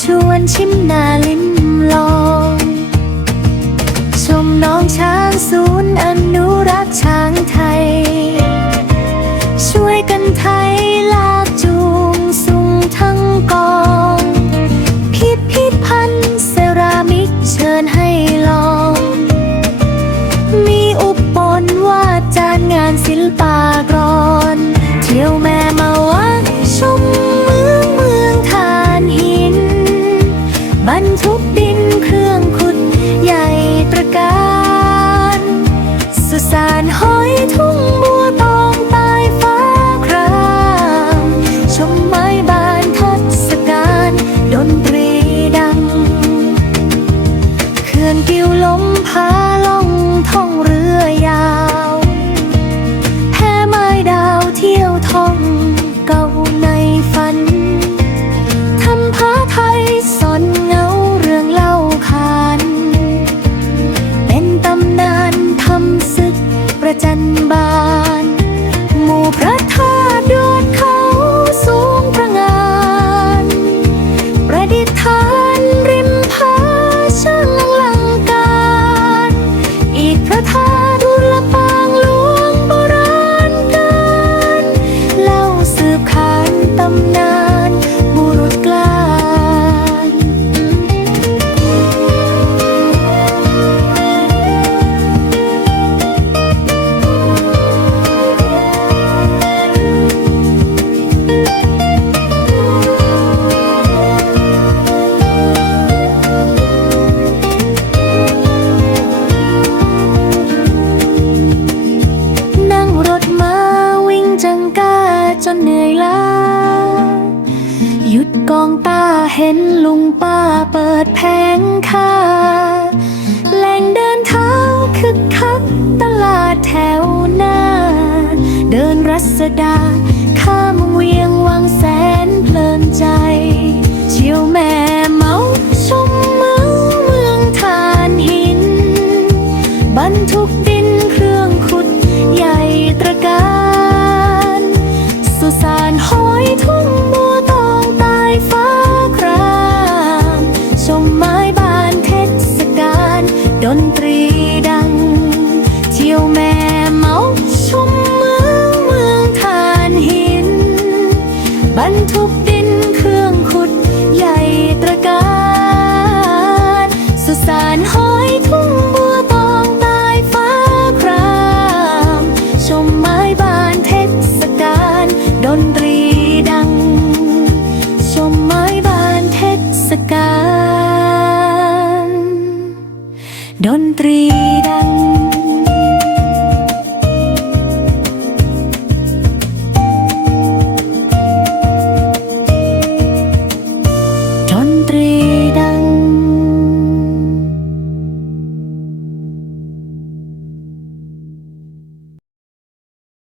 ชวนชิมนาลิ้มลอง ชมน้องช้างศูนย์อนุ สุสา ระจันบาน หมู่พระธาตุยอดเขาสูงประงาน ประดิษฐานริมผาช่างอลังการ อีกพระธาตุดุลปางหลวงโบราณการเล่าสืบขานตำ เห็นลุงป้าเปิดแผงค้าแหล่งเดินเท้าคึกคักตลาดแถวหน้า เดินรัศดา บรรทุกดินเครื่องขุดใหญ่ตระการสุสานห้อยทุ่งบัวตองตายฟ้าคราม ชมไม้บานเทศกาลดนตรีดัง ชมไม้บานเทศกาลดนตรี